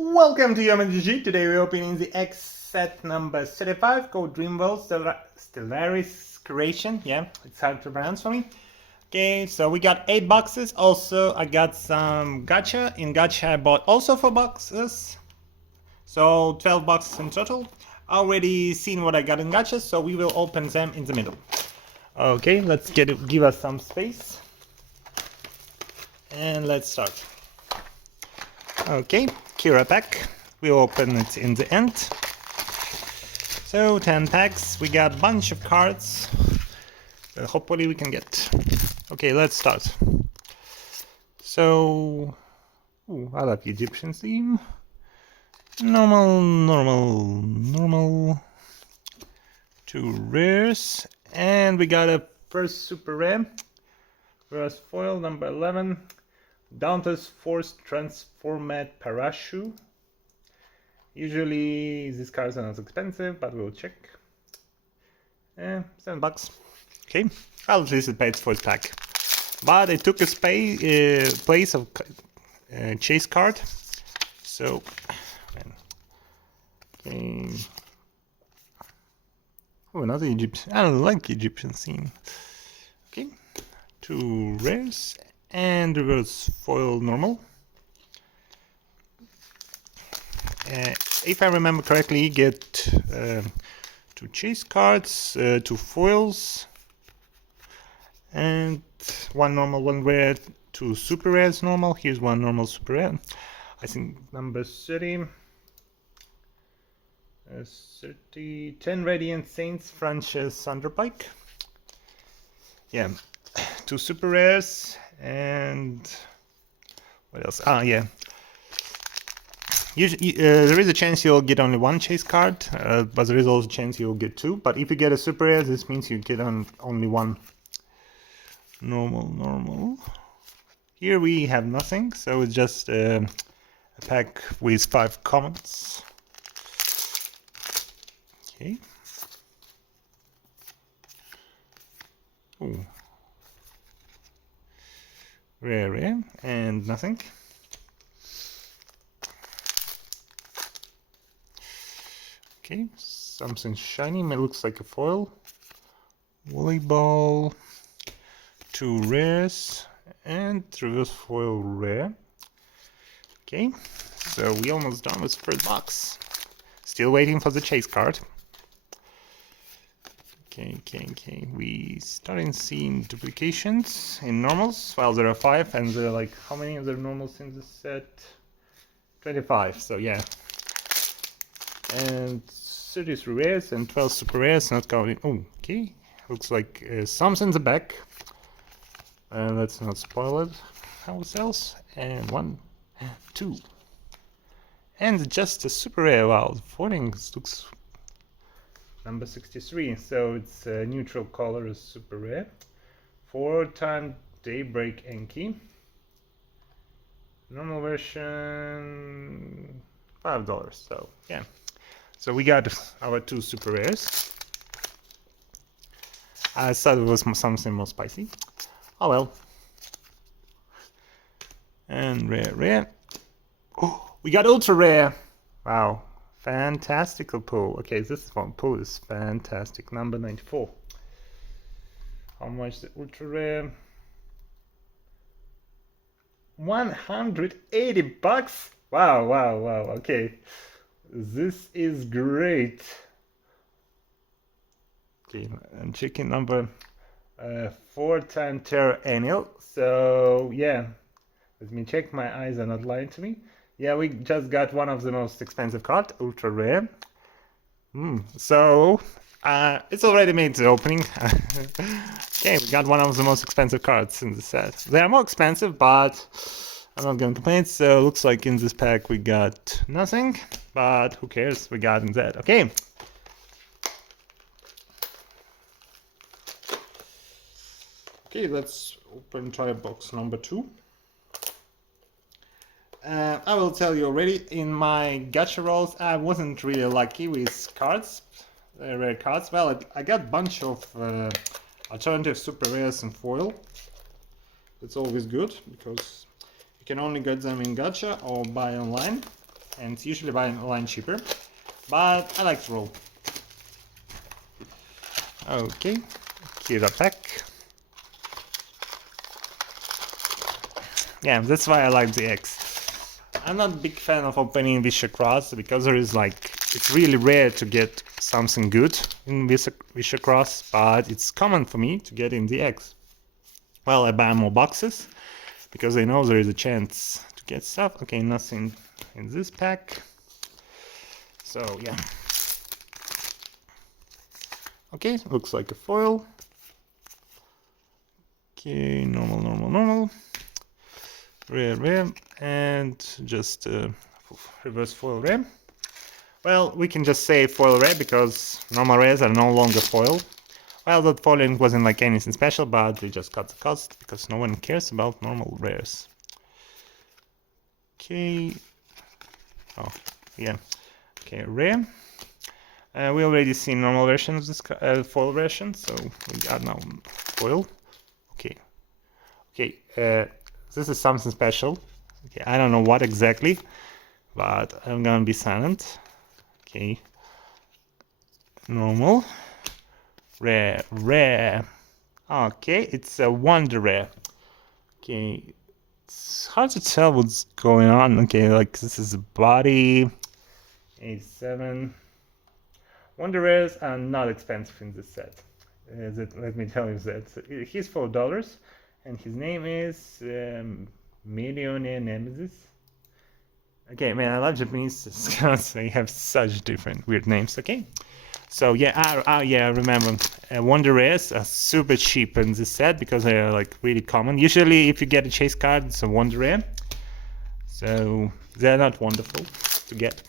Welcome to YamaGG. Today we're opening the X set number 35 called Dreamworld Stellaris Curation. Yeah, it's hard to pronounce for me. Okay, so we got 8 boxes. Also, I got some gacha. In gacha, I bought also 4 boxes. So 12 boxes in total. Already seen what I got in gacha, so we will open them in the middle. Okay, let's give us some space. And let's start. Okay, Kira pack. We'll open it in the end. So 10 packs. We got a bunch of cards. Hopefully we can get. Okay, let's start. So, I like Egyptian theme. Normal. 2 rares. And we got a first super rare. Reverse foil number 11. Dante's Force Transformat Parachute. Usually these cards are not expensive, but we'll check. $7. Okay, I'll anticipate for the pack. But it took a place of chase card. So, okay. Oh, another Egyptian. I don't like Egyptian theme. Okay, 2 rares. And reverse foil normal. If I remember correctly, you get 2 chase cards, 2 foils, and 1 normal, 1 rare, 2 super rares normal. Here's 1 normal super rare. I think number 30. 10 Radiant Saints, Frances Thunderpike. Yeah, 2 super rares. And what else? Yeah. Usually, there is a chance you'll get only 1 chase card, but there is also a chance you'll get 2. But if you get a super rare, this means you get only 1. Normal. Here we have nothing, so it's just a pack with 5 commons. Okay. Ooh. Rare, and nothing. Okay, something shiny, it looks like a foil. Volleyball, 2 rares, and reverse foil rare. Okay, so we almost done with the first box. Still waiting for the chase card. Okay. We starting seeing duplications in normals. Well, there are 5, and there are like, how many of the normals in this set? 25, so yeah. And 33 rares and 12 super rares, not counting. Oh, okay. Looks like something's in the back. Let's not spoil it ourselves. And 1, 2. And just a super rare. Wow, the folding looks. Number 63, so it's a neutral color, super rare. 4-time Daybreak Enki. Normal version, $5. So yeah, so we got our 2 super rares. I thought it was something more spicy. Oh well. And rare. Oh, we got ultra rare. Wow. Fantastical pull. Okay, this one pull is fantastic. Number 94. How much the ultra rare? $180. Wow. Okay, this is great. Okay, I'm checking number 4-time Terra Annual. So yeah, let me check. My eyes are not lying to me. Yeah, we just got one of the most expensive cards, ultra rare. So, it's already made the opening. Okay, we got one of the most expensive cards in the set. They are more expensive, but I'm not gonna complain. So, looks like in this pack we got nothing, but who cares? We got in that. Okay. Okay, let's open try box number 2. I will tell you already, in my gacha rolls, I wasn't really lucky with cards, rare cards. Well, I got a bunch of alternative super rares and foil. It's always good, because you can only get them in gacha or buy online. and it's usually by a line cheaper, but I like to roll. Okay, Kira pack. Yeah, that's why I like the X. I'm not a big fan of opening Visha Cross because there is like, it's really rare to get something good in Visha Cross, but it's common for me to get in the X. Well, I buy more boxes because I know there is a chance to get stuff. Okay, nothing in this pack. So yeah. Okay, looks like a foil. Okay, normal. Rare, and just reverse foil rare. Well, we can just say foil rare because normal rares are no longer foil. Well, that foiling wasn't like anything special, but we just cut the cost because no one cares about normal rares. Okay. Oh, yeah. Okay, rare. We already seen normal versions of this foil version, so we got now foil. Okay. This is something special. Okay, I don't know what exactly, but I'm gonna be silent. Okay. Normal. Rare. Okay, it's a wonder rare. Okay, it's hard to tell what's going on. Okay, like this is a body. 87. Wonder rares are not expensive in this set. Let me tell you that. He's $4, and his name is Millionaire Nemesis. Okay, man, I love Japanese cards. They have such different weird names. Okay, so yeah, I remember. Wonder rares are super cheap in this set because they are like really common. Usually, if you get a chase card, it's a wonder rare. So they're not wonderful to get.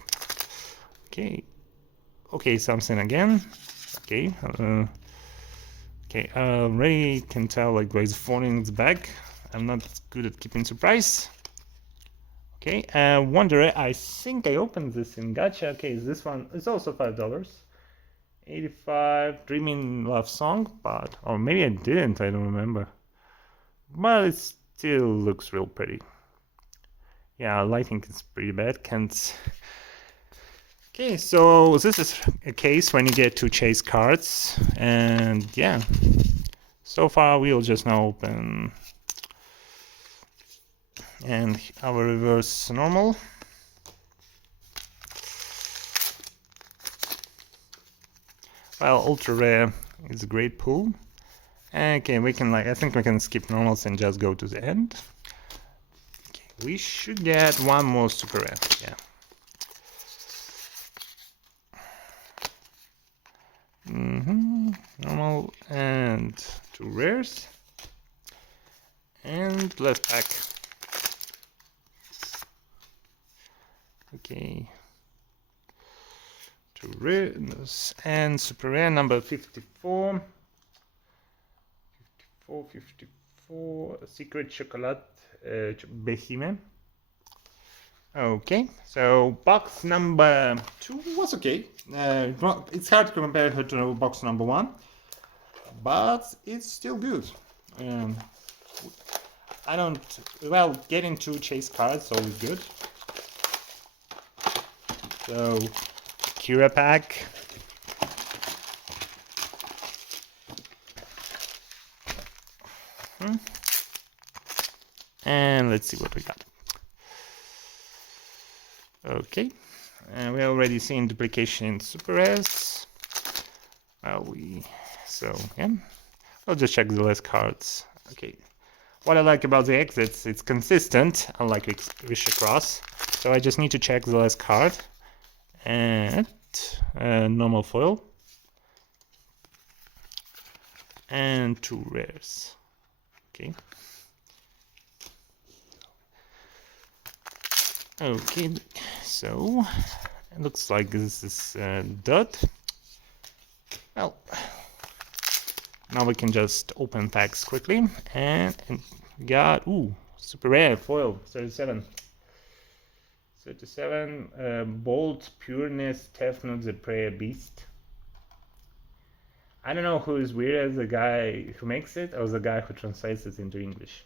Okay, something again. Okay, I already can tell like where it's falling in the bag. I'm not good at keeping surprise. Okay, Wonder, I think I opened this in Gacha. Okay, this one is also $5. 85 Dreaming Love Song, but or maybe I didn't. I don't remember. But it still looks real pretty. Yeah, lighting is pretty bad. Can't. Okay, so this is a case when you get 2 chase cards, and yeah, so far we'll just now open and our reverse normal. Well, ultra rare is a great pull. Okay, we can I think we can skip normals and just go to the end. Okay, we should get one more super rare, yeah. Normal and 2 rares. And last pack. Okay. 2 rares and super rare number 54. 54 Secret Chocolate Behime. Okay, so box number 2 was okay. It's hard to compare her to box number 1, but it's still good. Getting 2 chase cards always good. So, Kira pack. And let's see what we got. Okay, we already seen duplication in Super S. I'll just check the last cards. Okay, what I like about the X, it's consistent, unlike Visha Cross. So I just need to check the last card and normal foil and 2 rares. Okay. Okay, so it looks like this is dot. Well, now we can just open packs quickly and got super rare foil 37. Bold Pureness Tefnut the Prayer Beast. I don't know who is weird, the guy who makes it or the guy who translates it into English.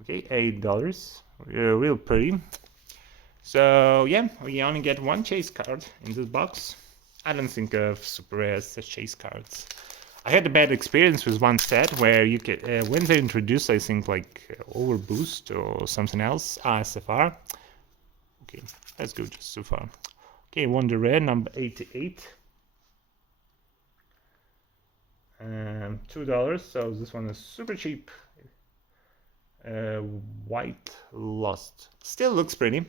Okay, $8. Real pretty. So yeah, we only get one chase card in this box. I don't think of super rares as chase cards. I had a bad experience with one set where you could, when they introduced, I think, like Overboost or something else, SFR. Okay, that's good so far. Okay, Wonder Rare number 88. $2, so this one is super cheap. White Lost. Still looks pretty.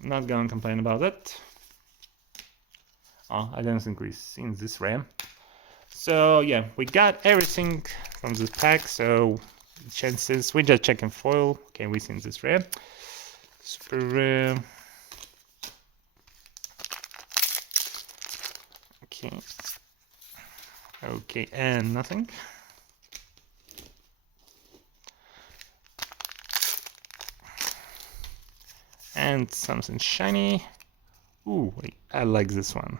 Not gonna complain about it. Oh, I don't think we've seen this rare. So yeah, we got everything from this pack, so chances, we're just checking foil. Okay, we've seen this rare. Super rare. Okay. Okay, and nothing. And something shiny. Ooh, wait, I like this one.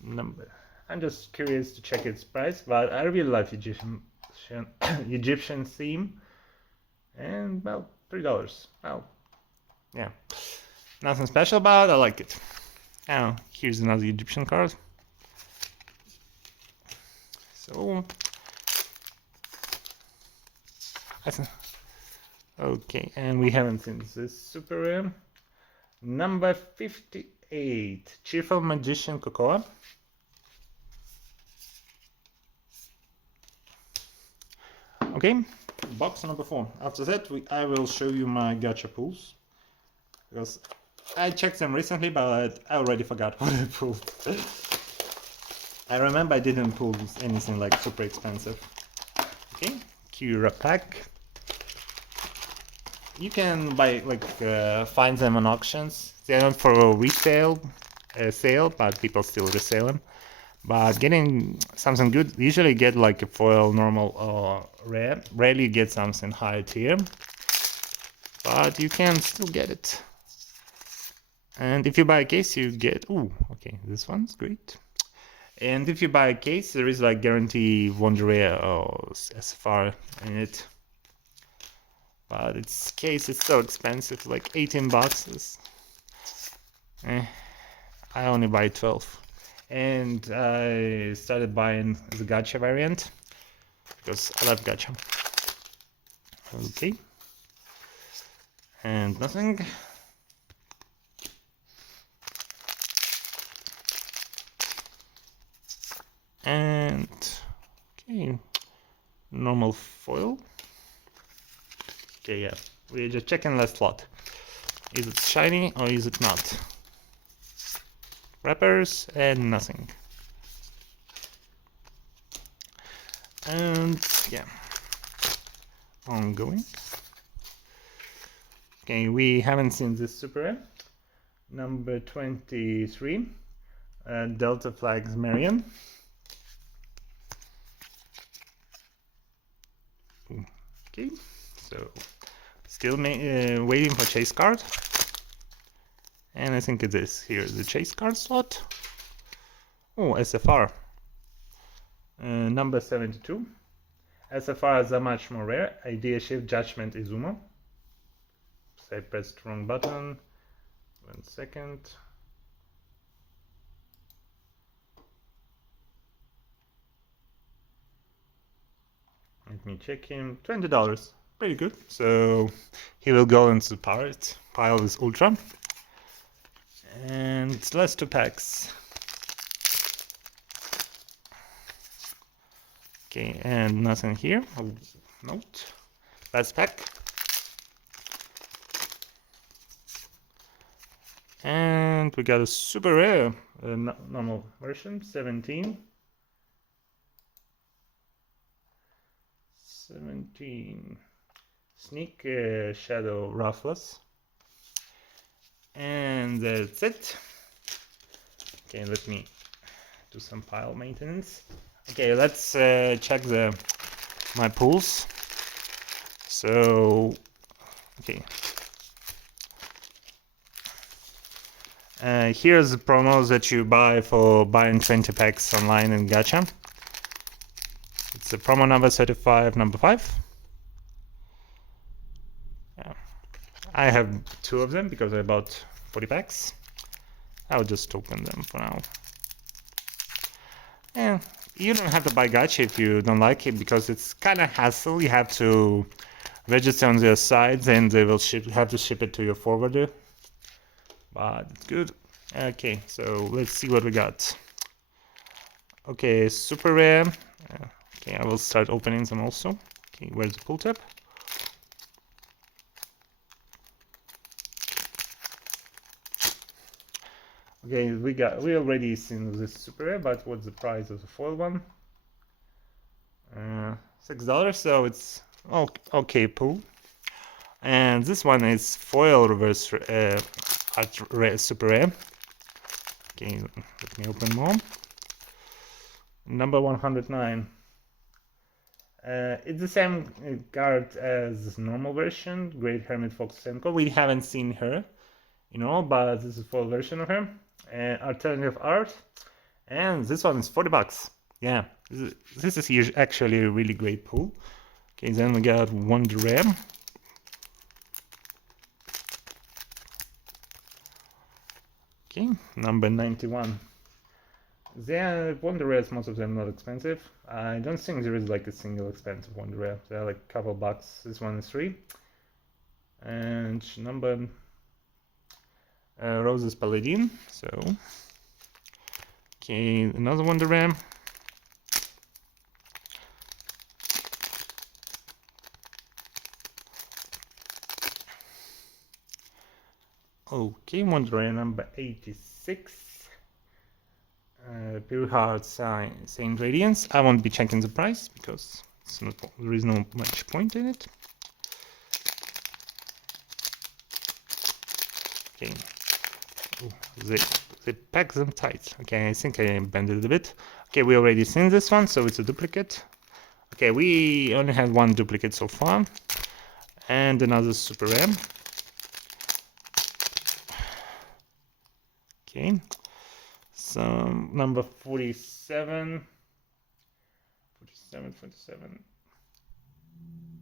Number. I'm just curious to check its price, but I really love Egyptian theme. And well, $3. Well, yeah. Nothing special about it, I like it. Now, here's another Egyptian card. So, okay, and we haven't seen this super rare. Number 58, Cheerful Magician Cocoa. Okay, box number 4. After that, I will show you my gacha pulls, because I checked them recently, but I already forgot what I pulled. I remember I didn't pull anything like super expensive. Okay, Cura pack. You can buy, like, find them on auctions. They're not for resale, sale, but people still resell them. But getting something good, usually get like a foil, normal, or rare. Rarely get something higher tier, but you can still get it. And if you buy a case, you get, ooh, okay, this one's great. And if you buy a case, there is like guarantee Wonder Rare or SFR in it. But its case is so expensive, like 18 boxes. I only buy 12. And I started buying the gacha variant because I love gacha. Okay. And nothing. And okay, normal foil. Okay, yeah, we're just checking last lot. Is it shiny or is it not? Wrappers and nothing. And yeah, ongoing. Okay, we haven't seen this super rare. Number 23, Delta Flags Marion. Okay, so still waiting for chase card. And I think it is here, the chase card slot. Oh, SFR. Number 72. SFRs are much more rare. Idea Shift Judgment Izumo. So I pressed wrong button. 1 second. Let me check him. $20. Pretty good. So he will go into the pirate pile with Ultra. And last 2 packs. Okay, and nothing here. Oh, note. Last pack. And we got a super rare normal version, 17. 17. Sneak Shadow Ruffles. And that's it. Okay, let me do some pile maintenance. Okay, let's check my pulls. So, okay. Here's the promos that you buy for buying 20 packs online in Gacha. It's a promo number 35, number 5. Yeah. I have 2 of them because I bought 40 packs. I'll just open them for now. And you don't have to buy gacha if you don't like it, because it's kind of hassle. You have to register on their sites and they will have to ship it to your forwarder. But it's good. Okay, so let's see what we got. Okay, super rare. Okay, I will start opening them also. Okay, where's the pull tab? Okay, we already seen this super rare, but what's the price of the foil one? $6, so it's okay pull. And this one is foil reverse art rare, super rare. Okay, let me open more. Number 109. It's the same card as normal version, Great Hermit Fox Senko. We haven't seen her, but this is full version of her. Alternative art, and this one is $40. Yeah, this is actually a really great pull. Okay, then we got Wonder Rare. Okay, number 91. They're Wonder Rares, most of them not expensive. I don't think there is like a single expensive Wonder Rare. They're like a couple bucks. This one is free. And number Roses Paladin. So, okay, another Wonder Rare. Okay, Wonder Rare number 86. Pure Heart Saint Radiance. I won't be checking the price because there is no much point in it. Okay. Ooh, they pack them tight. Okay, I think I bent it a bit. Okay, we already seen this one, so it's a duplicate. Okay, we only had 1 duplicate so far. And another super rare. Okay. So, number 47. 47.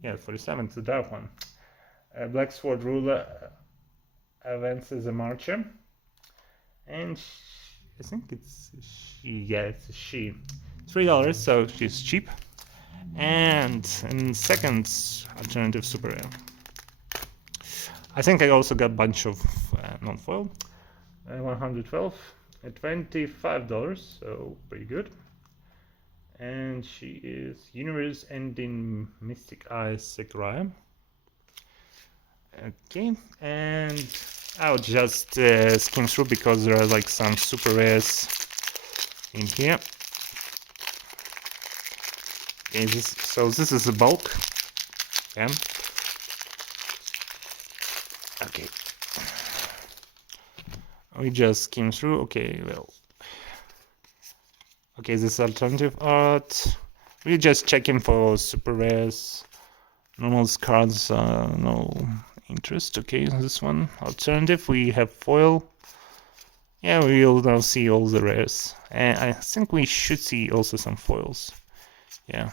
Yeah, 47, it's the dark one. Black Sword Ruler advances a marcher. And I think it's she. Yeah, it's a she. $3, so she's cheap. And in second, alternative super rare. I think I also got a bunch of non-foil. 112 at $25, so pretty good. And she is Universe Ending Mystic Eyes Sakurai. Okay, and I'll just skim through because there are like some super rares in here. Okay, this is the bulk. Yeah. Okay. We just skim through. Okay, well. Okay, this alternative art. We're just checking for super rares. Normal cards, no interest. Okay, this one. Alternative, we have foil. Yeah, we will now see all the rares. And I think we should see also some foils. Yeah.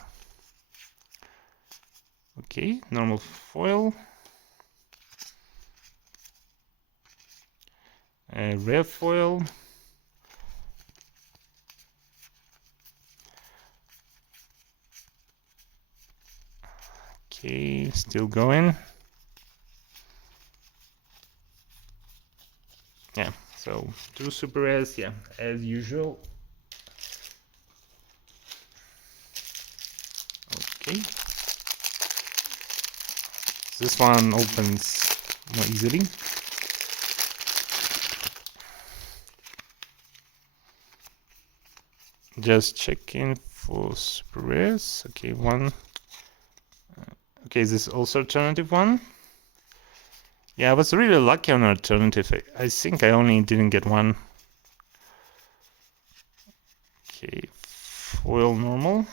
Okay, normal foil. Rare foil. Okay, still going. Yeah, so 2 super rares, yeah, as usual. Okay. This one opens more easily. Just checking for super rares. Okay, one. Okay, this is also alternative one. Yeah, I was really lucky on alternative. I think I only didn't get 1. Okay, foil normal.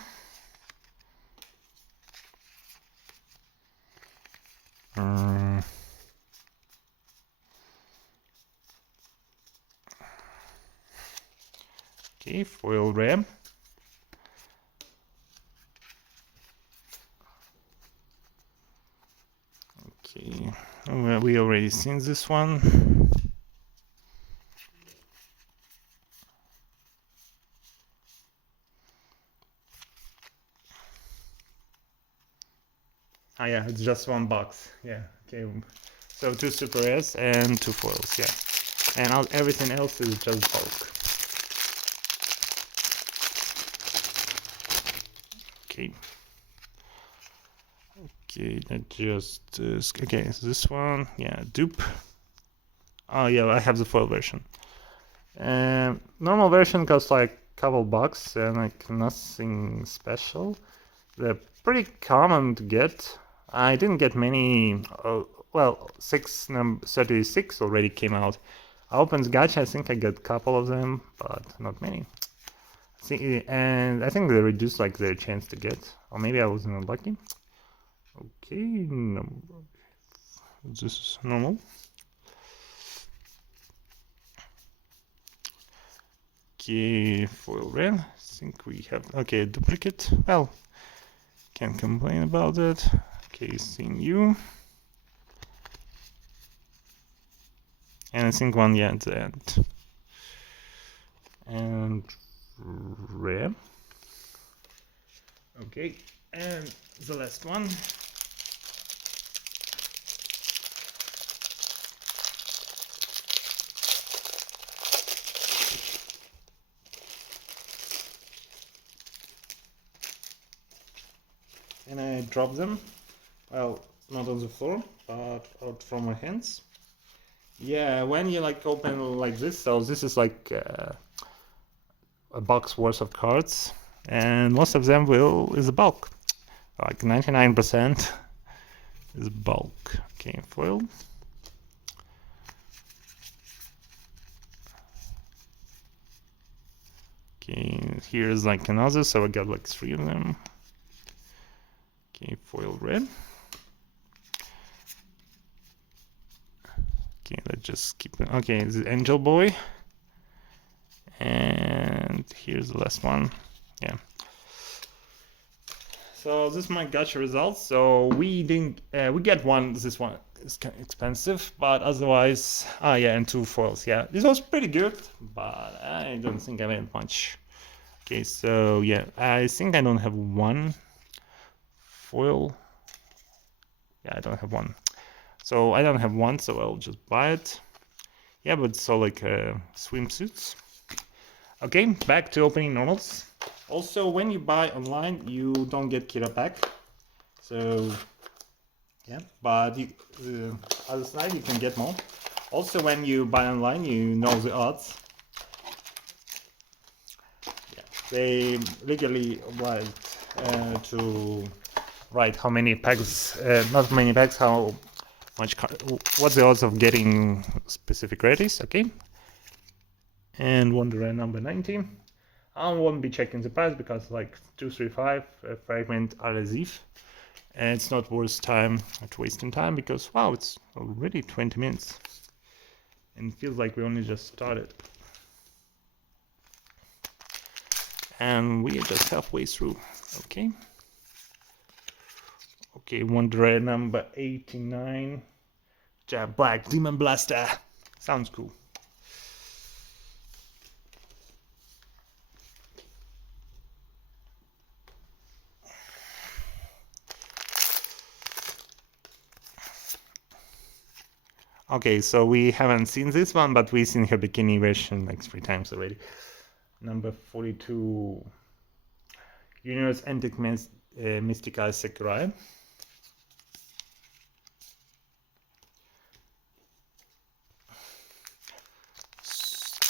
Okay, foil rare. Okay, we already already seen this one. Ah, yeah, it's just one box. Yeah, okay. So 2 super rares and 2 foils, yeah. And everything else is just bulk. Okay. Okay, that just okay. So this one, yeah, dupe. Oh yeah, I have the foil version. Normal version costs like a couple bucks and like nothing special. They're pretty common to get. I didn't get many. Well, 36 already came out. I opened gacha. I think I got a couple of them, but not many. And I think they reduced like their chance to get, or maybe I wasn't unlucky. Okay, no, this is normal. Okay, foil red. I think we have okay duplicate. Well, can't complain about it. Okay, seeing you. And I think one, yeah, at the end. And rare. Okay, and the last one. And I drop them. Well, not on the floor, but out from my hands. Yeah, when you like open like this, so this is like a box worth of cards, and most of them is bulk, like 99% is bulk. Okay, foil. Okay, here's like another, so I got like 3 of them. Okay, foil red. Okay, let's just keep it. Okay, the Angel Boy. And here's the last one. Yeah. So this is my gacha results. So we didn't, we get one. This one is kind of expensive, but otherwise, yeah, and 2 foils. Yeah, this was pretty good, but I don't think I made much. Okay, so yeah, I think I don't have 1 foil. Yeah, I don't have 1. So I don't have 1, so I'll just buy it. Yeah, but so like swimsuits. Okay, back to opening normals. Also, when you buy online, you don't get Kira back. So yeah, but other side you can get more. Also, when you buy online, you know the odds. Yeah, they legally obliged to write how many packs, not many packs, how much, what's the odds of getting specific rarities, okay? And Wonder number 19. I won't be checking the price because like 235 fragment adhesive, and it's not worth wasting time because wow, it's already 20 minutes and it feels like we only just started. And we are just halfway through. Okay. Okay, Wonder number 89. Black Demon Blaster. Sounds cool. Okay, so we haven't seen this one, but we've seen her bikini version like 3 times already. Number 42. Universe Antique Mystica Sakurai.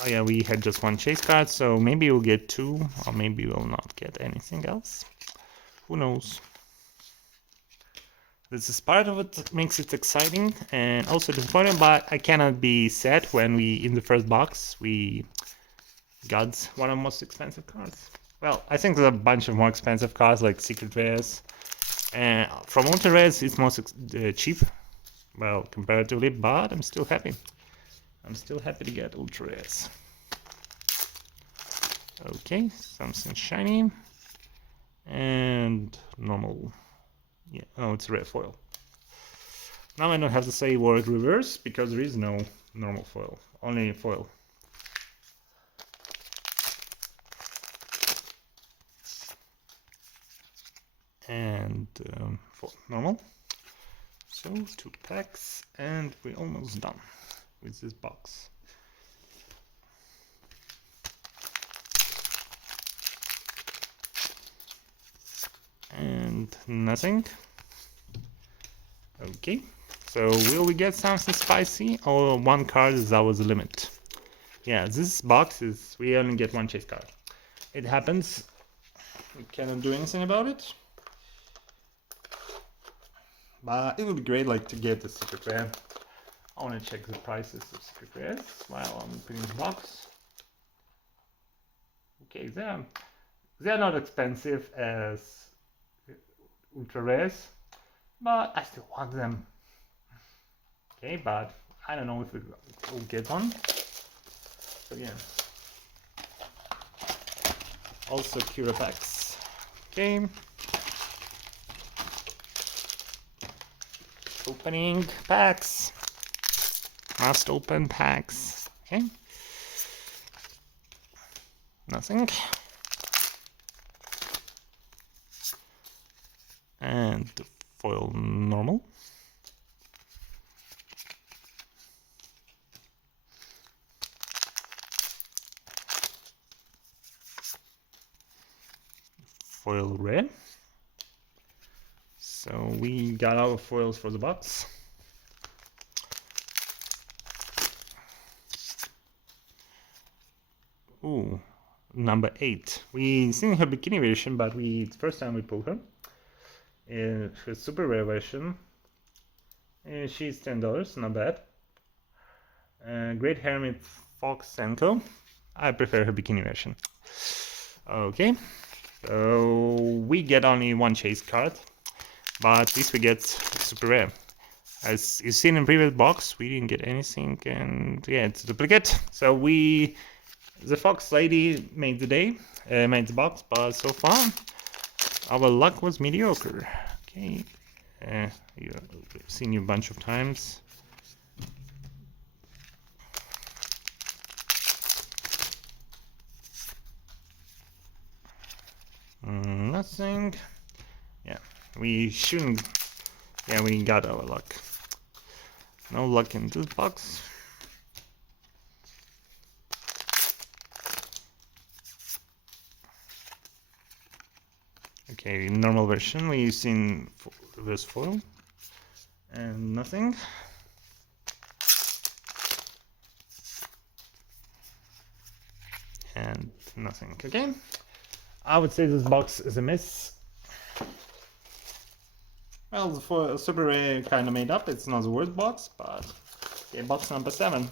Oh yeah, we had just 1 chase card, so maybe we'll get 2, or maybe we'll not get anything else. Who knows? This is part of it, makes it exciting and also disappointing, but I cannot be sad when in the first box, we got one of the most expensive cards. Well, I think there's a bunch of more expensive cards like Secret Rares. And from Ultra Rares, it's most cheap, well, comparatively, but I'm still happy. I'm still happy to get Ultra Rares. Okay, something shiny. And normal. Yeah, oh, it's rare foil. Now I don't have to say word reverse because there is no normal foil, only foil. And normal. So 2 packs and we're almost done with this box. And nothing. Okay, so will we get something spicy or 1 card is always the limit? Yeah, this box is, we only get 1 chase card. It happens, we cannot do anything about it. But it would be great like to get the secret rare. I want to check the prices of secret rares while I'm opening the box. Okay, they're not expensive as ultra rares, but I still want them. Okay, but I don't know if we'll get one. So yeah. Also Cura packs. Okay. Opening packs. Must open packs. Okay. Nothing. And the foil normal. Foil rare. So we got our foils for the box. Ooh, number 8. We seen her bikini version, but it's the first time we pull her. Her super rare version. She's $10, not bad. Great Hermit Fox Senko. I prefer her bikini version. Okay, so we get only 1 chase card, but at least we get super rare. As you've seen in previous box, we didn't get anything, and yeah, it's a duplicate. So the Fox Lady made the day, made the box, but so far our luck was mediocre. Okay, we've seen you a bunch of times. Nothing. Yeah, we shouldn't. Yeah, we got our luck. No luck in this box. Okay, normal version. We've seen this foil and nothing. And nothing. Okay, I would say this box is a miss. Well, the super rare kind of made up. It's not the worst box, but okay, box number 7.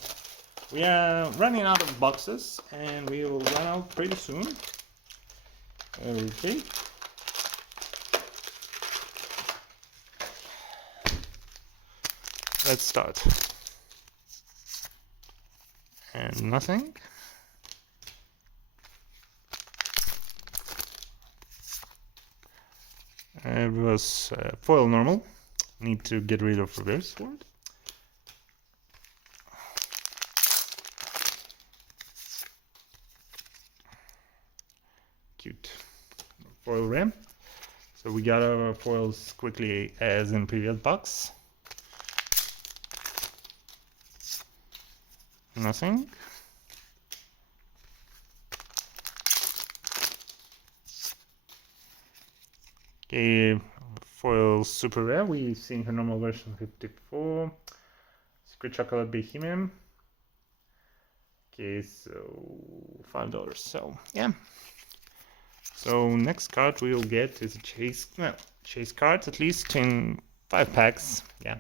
We are running out of boxes, and we will run out pretty soon. Okay. Let's start. And nothing. It was foil normal. Need to get rid of reverse sword. Cute. Foil rare. So we got our foils quickly as in previous box. Nothing. Okay, foil super rare. We've seen her normal version 54. Secret chocolate Bohemian. Okay, so $5. So yeah. So next card we will get is a chase. Well, chase cards at least in 5 packs. Yeah.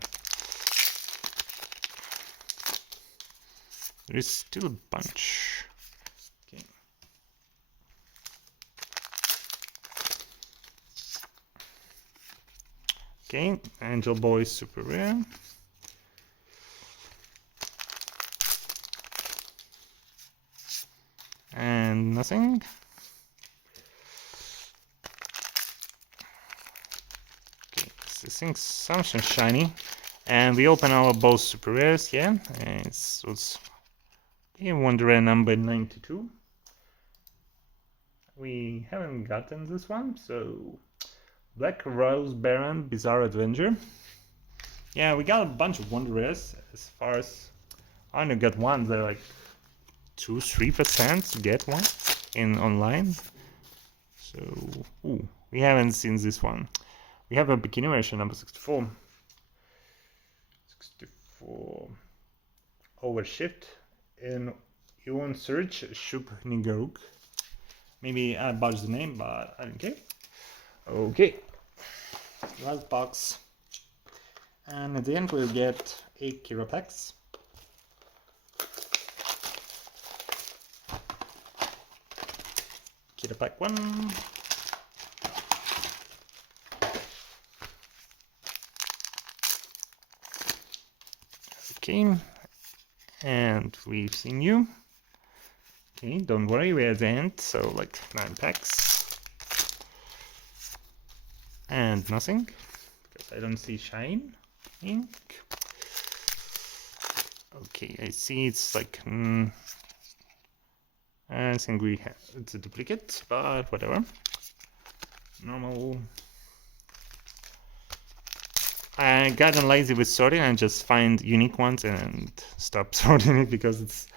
There is still a bunch. Okay. Okay, Angel Boy super rare. And nothing. Okay, this thing's something shiny. And we open our both super rares, yeah. And it's Wonder Rare number 92. We haven't gotten this one, so Black Rose Baron Bizarre Adventure. Yeah, we got a bunch of Wonder Rares. As far as I only got one, they're like 2-3% to get one in online. So, ooh, we haven't seen this one. We have a Curation number 64. 64. Overshift in Ion Search Shub Nigaruk. Maybe I botched the name, but I don't care. Okay. Last box. And at the end we'll get 8 Kira packs. Kira pack 1. Okay. And we've seen you. Okay, don't worry, we're at the end, so like 9 packs. And nothing, because I don't see shine ink. Okay, I see it's like, I think it's a duplicate, but whatever. Normal. I got lazy with sorting and just find unique ones and stop sorting it because it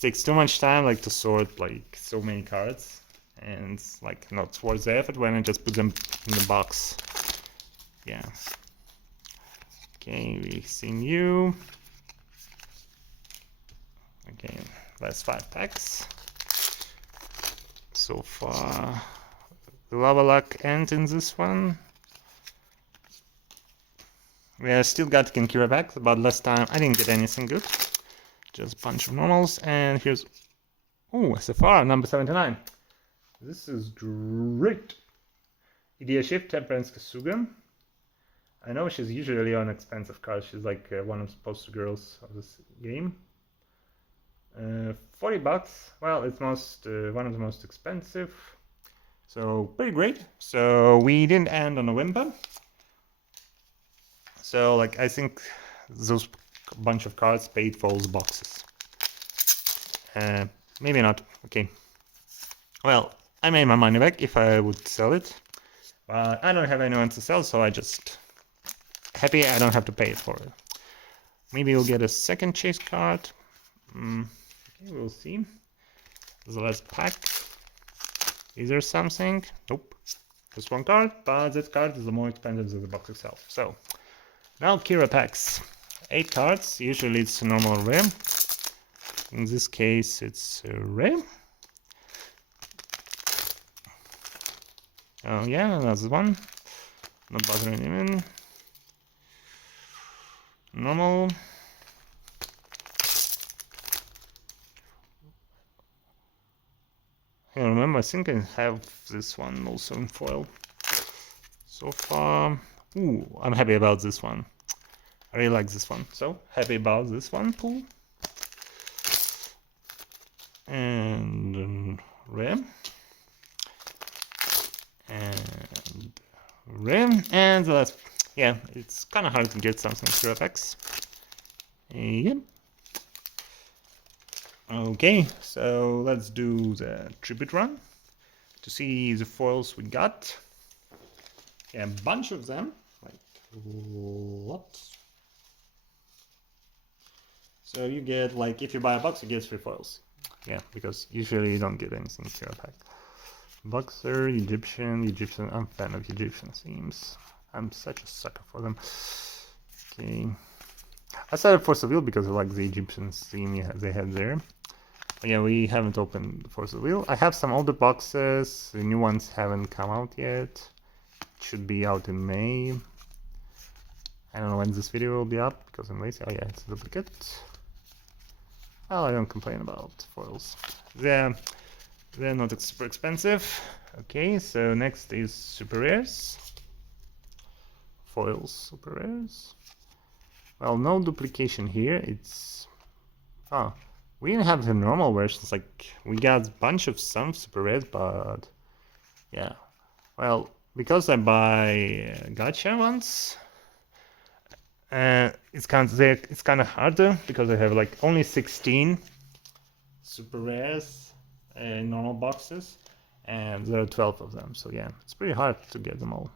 takes too much time like to sort like so many cards, and it's like not worth the effort when I just put them in the box. Yeah. Okay, we've seen you. Okay, last 5 packs. So far, Lava Luck ends in this one. We still got Kira packs, but last time I didn't get anything good. Just a bunch of normals, and here's SFR number 79. This is great. Idea Shift, Temperance Kasuga. I know she's usually on expensive cards. She's like one of the poster girls of this game. $40. Well, it's one of the most expensive. So pretty great. So we didn't end on a whimper. So like I think those bunch of cards paid for all the boxes. Maybe not. Okay. Well, I made my money back if I would sell it. But I don't have anyone to sell, so I just happy I don't have to pay for it. Maybe we'll get a second chase card. Okay, we'll see. The last pack. Is there something? Nope. Just one card, but that card is the more expensive than the box itself. So now Kira packs. 8 cards. Usually it's a normal rare. In this case, it's a rare. Oh yeah, another one. Not bothering even. Normal. I remember, I think I have this one also in foil. So far, I'm happy about this one. I really like this one. So happy about this one pool. And rare. And rare. And the last, yeah, it's kind of hard to get something through FX. Yep. Okay, so let's do the tribute run to see the foils we got. Yeah, a bunch of them, like lots. So you get, like, if you buy a box, you get 3 foils. Yeah, because usually you don't get anything in your pack. Boxer, Egyptian. I'm a fan of Egyptian themes. I'm such a sucker for them. Okay. I started Force of Will because I like the Egyptian theme they had there. But yeah, we haven't opened Force of Will. I have some older boxes. The new ones haven't come out yet. It should be out in May. I don't know when this video will be up because I'm lazy. Oh yeah, it's a duplicate. Well, I don't complain about foils. They're not super expensive. Okay, so next is super rares. Foils, super rares. Well, no duplication here. It's we didn't have the normal versions. Like, we got a bunch of some super rares, but yeah. Well, because I buy gacha ones, it's kind of harder because I have like only 16 super rares in normal boxes, and there are 12 of them. So yeah, it's pretty hard to get them all.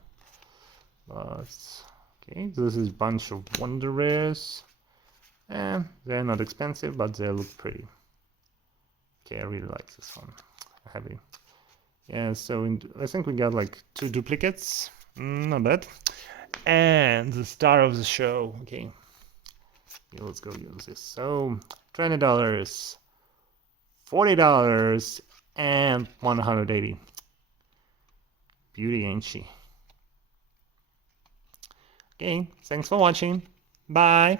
But okay, this is a bunch of wonder rares, and they're not expensive, but they look pretty. Okay, I really like this one. Heavy. Yeah, so I think we got like 2 duplicates. Not bad. And the star of the show. Okay, yeah, let's go use this. So $20, $40, and 180. Beauty, ain't she? Okay, thanks for watching. Bye.